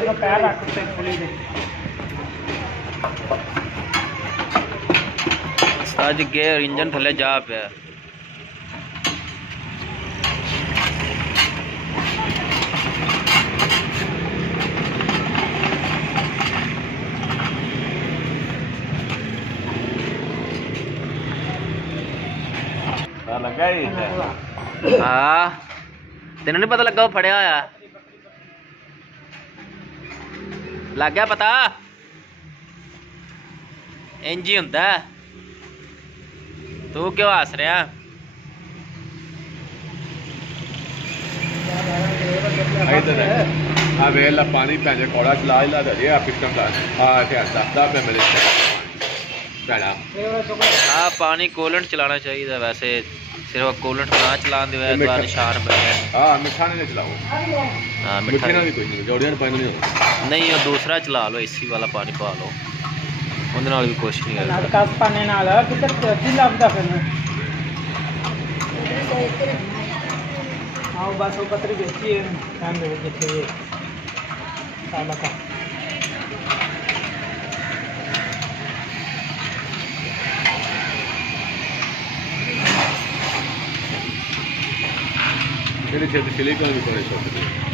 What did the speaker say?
पैर रख के खुली दे आज गेयर इंजन थले जा पे लगा ही हाँ तेन नहीं पता लगा फड़िया होया लग गया पता इंज ही हुंदा तू क्यों हस रहा वेला पानी पैंजे कोड़ा चला ला दे पिस्टन का दसदा पे मेरे भैड़ा हाँ पानी कूलेंट चलाना चाहिए वैसे सिर्फ कूलेंट ना चला दे निशान बने हाँ मिठा नहीं चलाओ हाँ मिठे ना भी कोई नहीं जोड़ियां पानी नहीं होता नहीं वो दूसरा चला लो एसी वाला पानी पा लो ਉਹਦੇ ਨਾਲ ਵੀ ਕੁਛ ਨਹੀਂ नाल ਕਰਦਾ कस पाने नाल किधर की लगदा फिर आओ बस वो पतरी बेची है काम दे जिथे साला का मेरे क्षेत्र सिलिकॉन भी थोड़े शॉप